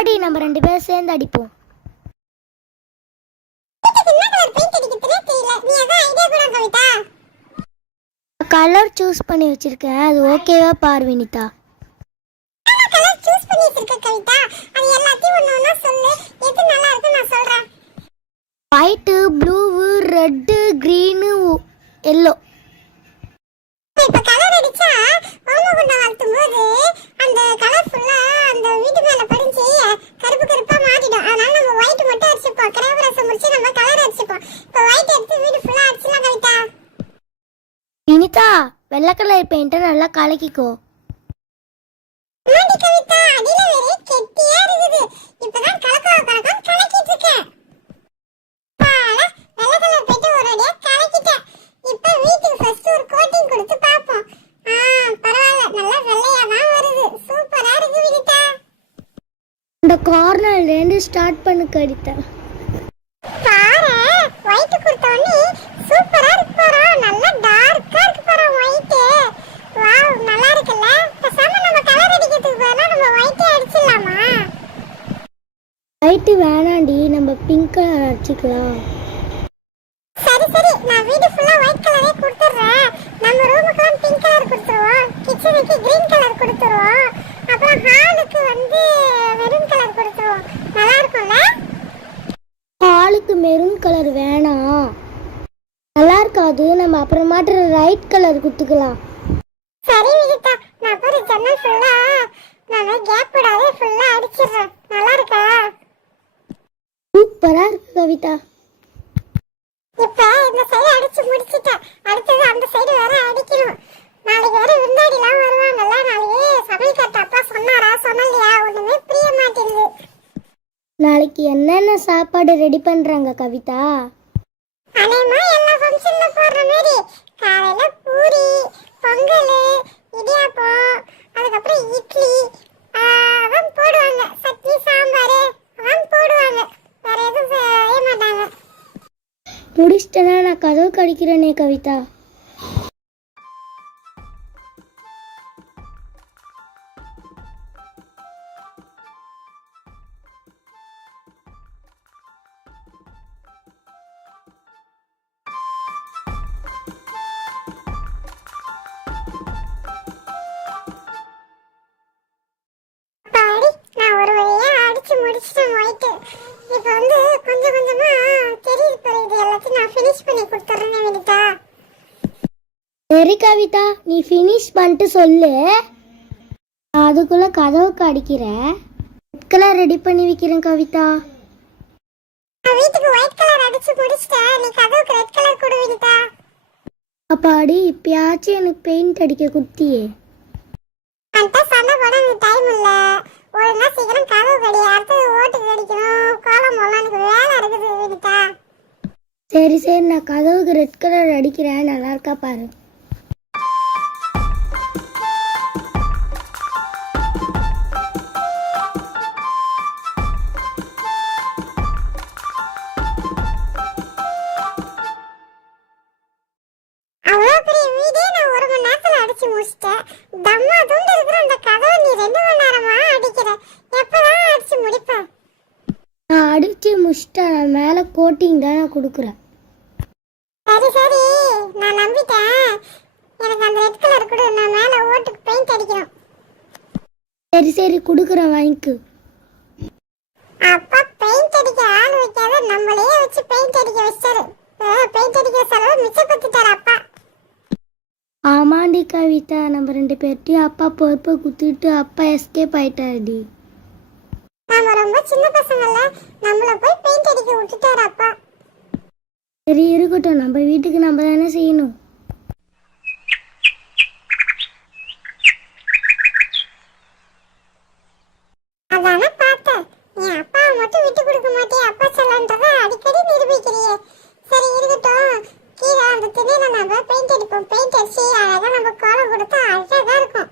வாடி நம்ம 2 பேரும் சேர்ந்து அடிப்போம். கலர் சூஸ் பண்ணி வச்சிருக்கேன், அது ஓகேவா பாரு Vinitha. White, blue, red, green, yellow. இப்ப கலர் அடிச்சா ஓமகுண்ட வளர்த்தும் போது அந்த கலர் ஃபுல்லா அந்த வீட்டு மேல படிஞ்சு கருப்பு கருப்பா மாறிடும். அதனால நம்ம ஒயிட் மட்டும் அடிச்சுப்போம். கிரேவரசம் முடிச்சு நம்ம கலர் அடிச்சுப்போம். இப்ப ஒயிட் எடுத்து வீடு ஃபுல்லா அடிச்சலாம் கவிதா. வினிதா, வெள்ளை கலர் பெயிண்ட்டை நல்லா கலக்கிக்கோ. ஆண்டி கவிதா, அடியில வேற கெட்டியா இருக்குது. இப்பதான் கலக்கிட்டு இருக்கேன். வெள்ளை கலர் பெயிண்ட் ஒரு அடியா கலக்கிட்டேன். இப்ப வீட்டுக்கு ஃபர்ஸ்ட் ஒரு கோட்டிங் கொடுத்து பாப்போம். பரவாயில்ல, நல்லா வெள்ளையா தான் வருது. சூப்பரா இருக்கு வினிதா. இந்த கார்னர்ல இருந்து ஸ்டார்ட் பண்ணு கவிதா. பாரு, ஒயிட் கொடுத்தோனே சூப்பரா இருக்கு பாரு. நல்லா டார்க்கா இருக்கு பாரு ஒயிட். வாவ், நல்லா இருக்குல்ல. பேசாம நம்ம கலர் அடிக்கிறதுக்கு பதிலா நம்ம ஒயிட்டே அடிச்சிடலாமா? ஒயிட் வேணாண்டி, நம்ம பிங்க் கலர் அடிச்சுக்கலாம். சரி சரி, நான் வீடு ஃபுல்லா ஒயிட் கலரே கொடுத்துறேன். நம்ம ரூமுக்கு பிங்க் கலர் கொடுத்துருவோம், கிச்சனுக்கு கிரீன் கலர் கொடுத்துருவோம், அப்புறம் ஹாலுக்கு மெரூன் கலர் கொடுத்துருவோம். நல்லா இருக்கும்ல? ஹாலுக்கு மெரூன் கலர் வேணாம், நல்லா இருக்காது. நம்ம அப்புறமாட்டு ரைட் கலர் கொடுத்துக்கலாம். சரி விஜிதா, நான் போய் ஜன்னல் ஃபுல்லா நான் கேப் விடாதே ஃபுல்லா அடிச்சிடுறேன். நல்லா இருக்கா? சூப்பரா இருக்கு கவிதா. இப்ப இந்த சைடு அடிச்சு முடிச்சிட்டேன். அடுத்தது அந்த சைடு வேற அடிக்கணும். நாளைக்கு வேற விருந்தாடிலாம் வருவாங்கல்ல. நாளைக்கு சமையல்காரர் அப்பா சொன்னலையா? ஒண்ணுமே புரிய மாட்டேங்குது. நாளைக்கு என்னென்ன சாப்பாடு ரெடி பண்றாங்க கவிதா? அனைமா எல்லா ஃபங்க்ஷன்ல போடுற மாதிரி காலையில பூரி, பொங்கல், இடியாப்பம், அதுக்கப்புறம் இட்லி அதான் போடுவாங்க. சட்னி, சாம்பார் அதான் போடுவாங்க. வேற எதுவும் செய்ய மாட்டாங்க. முடிச்சிட்டேன்னா நான் கதவு கடிக்கிறேனே கவிதா. நான் ஒரு வழியா அடிச்சு முடிச்சிட்டேன் ஒயிட். இப்போ கொஞ்சம் கொஞ்சமா தெரியுது பாரு. இது எல்லாத்தையும் நான் ஃபினிஷ் பண்ணி கொடுத்துறேன் வினிதா. சரி கவிதா, நீ ஃபினிஷ் பண்ணிட்டு சொல்லு. நான் அதுக்குள்ள கதவுக்கு அடிக்கிறேன். ரெட் கலர் ரெடி பண்ணி வைக்கிறேன் கவிதா. நான் வீட்டுக்கு ஒயிட் கலர் அடிச்சு முடிச்சிட்டேன். நீ கதவுக்கு ரெட் கலர் கொடு வினிதா. அப்பாடி, இப்பயாச்சும் எனக்கு பெயிண்ட் அடிக்க குத்தியே. அந்த சண்டை போட எனக்கு டைம் இல்ல. ஒரு நாள் சீக்கிரம் கதவு கடி, அடுத்தது ஓட்டுக்கு அடிக்கணும், கோலம் போடலாம். எனக்கு வேலை இருக்குது வினிதா. சரி சரி, நான் கதவுக்கு ரெட் கலர் அடிக்கிறேன். நல்லா இருக்கா பாரு. அவ்வளோ பெரிய வீடே நான் 1 மணி நேரத்துல அடிச்சு முடிச்சிட்டேன். தம்மா துண்டு இருக்கிற அந்த கதவை நீ 2 மணி நேரமா அடிக்கிற. எப்பதான் அடிச்சு முடிப்ப? நான் அடிச்சு முடிச்சிட்டேன். நான் மேலே கோட்டிங் தான் நான் கொடுக்குறேன். சரி சரி, நான் நம்பிட்டேன். எனக்கு அந்த ரெட் கலர் கொடு. நான் மேல ஓட்டுக்கு பெயிண்ட் அடிக்கணும். சரி சரி, கொடுக்குறேன், வாங்கிக்கு. அப்பா பெயிண்ட் அடிக்க ஆள் வைக்காத நம்மளே வச்சு பெயிண்ட் அடிக்க வச்சாரு. பெயிண்ட் அடிக்க செலவு மிச்சப்படுத்திட்டாரு அப்பா. ஆமாண்டி கவிதா, நம்ம 2 பேர்ட்டையும் அப்பா பொறுப்பை குத்திட்டு அப்பா எஸ்கேப் ஆயிட்டாருடி. நாம ரொம்ப சின்ன பசங்கள்ல, நம்மள போய் பெயிண்ட் அடிக்க விட்டுட்டாரு அப்பா. சரி இருக்கட்டும், நம்ம வீட்டுக்கு நம்ம தானே செய்யணும். அதானே பார்த்தேன். நீ அப்பாவை மட்டும் விட்டு கொடுக்க மாட்டே, அப்பா சொல்லன்றத அடிக்கடி நிரூபிக்கிறியே. சரி இருக்கட்டும், கீழே அந்த திணையில நம்ம பெயிண்ட் அடிப்போம். பெயிண்ட் அடிச்சு அழகா நம்ம கோலம் கொடுத்தா அழகா இருக்கும்.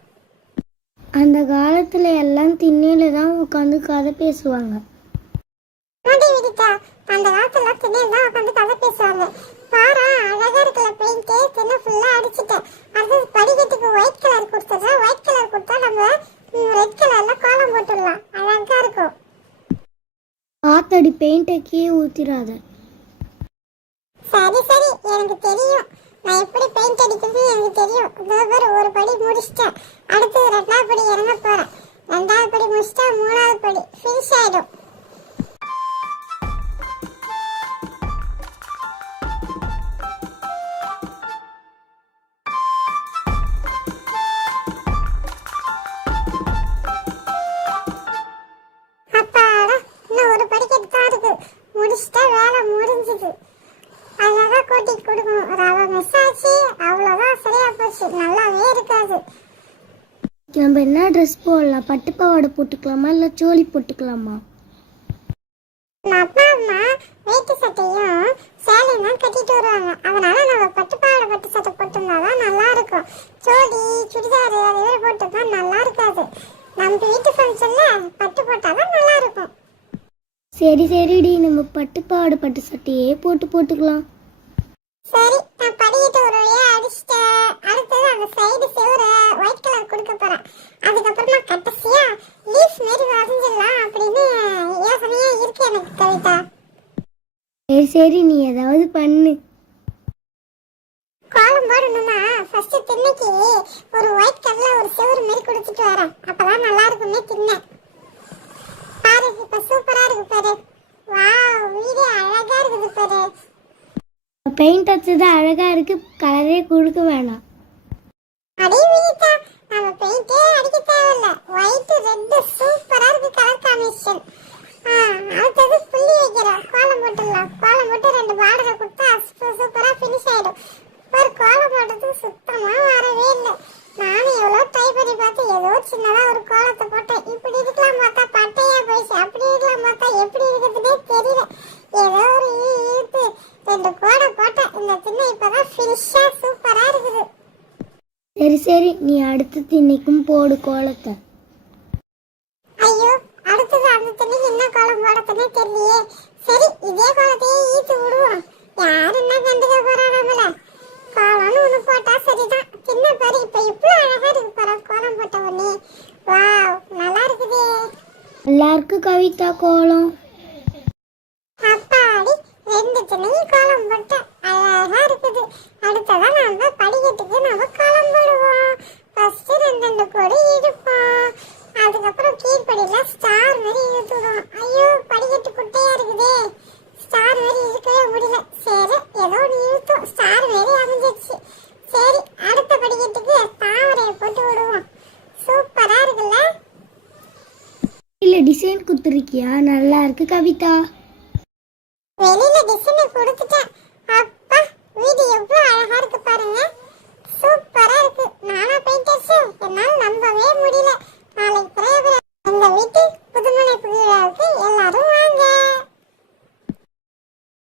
அந்த காலத்துல எல்லாம் திண்ணையில தான் உட்காந்து கதை பேசுவாங்க. வினிதா, அந்த காலத்துல திண்ணையில தான் உட்காந்து கதை பேசுவாங்க. பாரு, அழகா இருக்கல பெயிண்ட். திண்ணை ஃபுல்லா அடிச்சுட்டேன். அடுத்தது படிக்கட்டுக்கு ஒயிட் கலர் கொடுத்துறேன். ஒயிட் கலர் கொடுத்தா நம்ம ரெட் கலர்ல கோலம் போட்டுடலாம். அழகா இருக்கும். ஊத்திராத. சரி சரி, எனக்கு தெரியும். நான் எப்படி பெயிண்ட் அடிக்கிறது எனக்கு தெரியும். இதோ பாரு, ஒரு படி முடிச்சிட்டேன். அடுத்தது ரெண்டாவது படி இறங்க போறேன். ரெண்டாவது படி முடிச்சிட்டா மூணாவது படி ஃபினிஷ் ஆயிடும். அப்பாடா, இன்னும் ஒரு படிக்கட்டு தான் இருக்கு. முடிச்சிட்டா வேலை முடிஞ்சது. அழகா கோட்டி கொடுக்கணும். ரவை மிஸ் ஆச்சு, அவ்வளோதான், சரியா போச்சு. நல்லாவே இருக்காது. நம்ம என்ன ட்ரெஸ் போடலாம்? பட்டு பாவாடை போட்டுக்கலாமா இல்லை சோழி போட்டுக்கலாமா? நம்ம அப்பா அம்மா வேட்டி சட்டையும் சேலையும் தான் கட்டிட்டு வருவாங்க. அதனால நம்ம பட்டு பாவாடை பட்டு சட்டை போட்டிருந்தாதான் நல்லா இருக்கும். சோடி சுடிதாரு அது வேற போட்டோம்னா நல்லா இருக்காது. நம்ம வீட்டு ஃபங்க்ஷன்ல பட்டு போட்டாதான் நல்லா இருக்கும். சரி சரிடி, நம்ம பட்டு பாவாடை பட்டு சட்டையே போட்டுக்கலாம். சரி, நான் படிக்கிட்டு ஒரு வழியா அடிச்சிட்டேன். அடுத்தது அந்த சைடு செவர ஒயிட் கலர் கொடுக்க போறேன். அதுக்கப்புறமா கடைசியா லீஃப் மாரி வரைஞ்சிடலாம் அப்படின்னு யோசனையா இருக்கு எனக்கு கவிதா. சரி சரி, நீ ஏதாவது பண்ணு. கோலம் போடணும்னா ஃபர்ஸ்ட் திண்ணைக்கு ஒரு ஒயிட் கலர்ல ஒரு செவரு மாரி கொடுத்துட்டு வரேன். அப்பதான் நல்லா இருக்கும்னே திண்ணை. பாரு, இப்ப சூப்பரா இருக்கு பாரு. வாவ், வீடே அழகா இருக்குது பாரு. பெயிண்ட் அடிச்சது அழகா இருக்கு, கலரே கொடுக்க வேணாம். அடே வினிதா, நம்ம பெயிண்டே அடிக்க தேவையில்ல. ஒயிட் ரெட் சூப்பரா இருக்கு கலர் காம்பினேஷன். அடுத்தது புள்ளி வைக்கிறேன். கோலம் போட்டுடலாம். கோலம் போட்டு ரெண்டு பார்டரை கொடுத்தா சூப்பரா ஃபினிஷ் ஆயிடும். ஒரு கோலம் போடுறதுக்கு சுத்தமா வரவே இல்லை. நானும் எவ்வளோ ட்ரை பண்ணி பார்த்து ஏதோ சின்னதா ஒரு கோலத்தை போட்டேன். இப்படி இருக்கலாம் பார்த்தா பட்டையா போயிடுச்சு. அப்படி இருக்கலாம் பார்த்தா எப்படி இருக்குதுன்னே தெரியல. ஏதோ ஒரு இழுத்து ரெண்டு கோடை போட்டேன். இந்த திண்ணை இப்பதான் ஃபினிஷா சூப்பரா இருக்குது. சரி சரி, நீ அடுத்த திண்ணைக்கும் போடு கோலத்தை. ஐயோ, அடுத்தது அந்த திண்ணைக்கு என்ன கோலம் போடத்துன்னே தெரியலையே. சரி, இதே கோலத்தையே ஈத்து விடுவோம். யாரு என்ன கண்டுக்க போறா நம்மள? கோலம்னு ஒண்ணு போட்டா சரிதான். திண்ணை பாரு, இப்ப இவ்வளவு அழகா இருக்கு பாரு கோலம் போட்ட உடனே. வாவ், நல்லா இருக்குதே. எல்லாருக்கும் கவிதா கோலம். அப்பாடி, ரெண்டு திண்ணையும் கோலம் போட்டேன். அழகா இருக்குது. அடுத்ததான் நம்ம படிக்கட்டுக்கு நம்ம கோலம் போடுவோம். ஃபர்ஸ்ட் ரெண்டு கோடி இழுப்போம். அதுக்கப்புறம் கீழ்படியில ஸ்டார் மாதிரி இழுத்து விடுவோம். ஐயோ, படிக்கட்டு குட்டையா இருக்குதே. ஸ்டார் மாதிரி இழுக்கவே முடியல. சரி, ஏதோ ஒன்று இழுத்தோம், ஸ்டார் மாதிரி அமைஞ்சிருச்சு. சரி, அடுத்த படிக்கட்டுக்கு தாமரையை போட்டு விடுவோம். சூப்பரா இருக்குல்ல? இல்ல டிசைன் குத்துருக்கியா? நல்லா இருக்கு கவிதா. வெளியில டிசைனை கொடுத்துட்டேன். அப்பா, வீடு எவ்வளவு அழகா இருக்கு பாருங்க. சூப்பரா இருக்கு. நானா பெயிண்ட் அடிச்சு என்னால நம்பவே முடியல. நாளைக்கு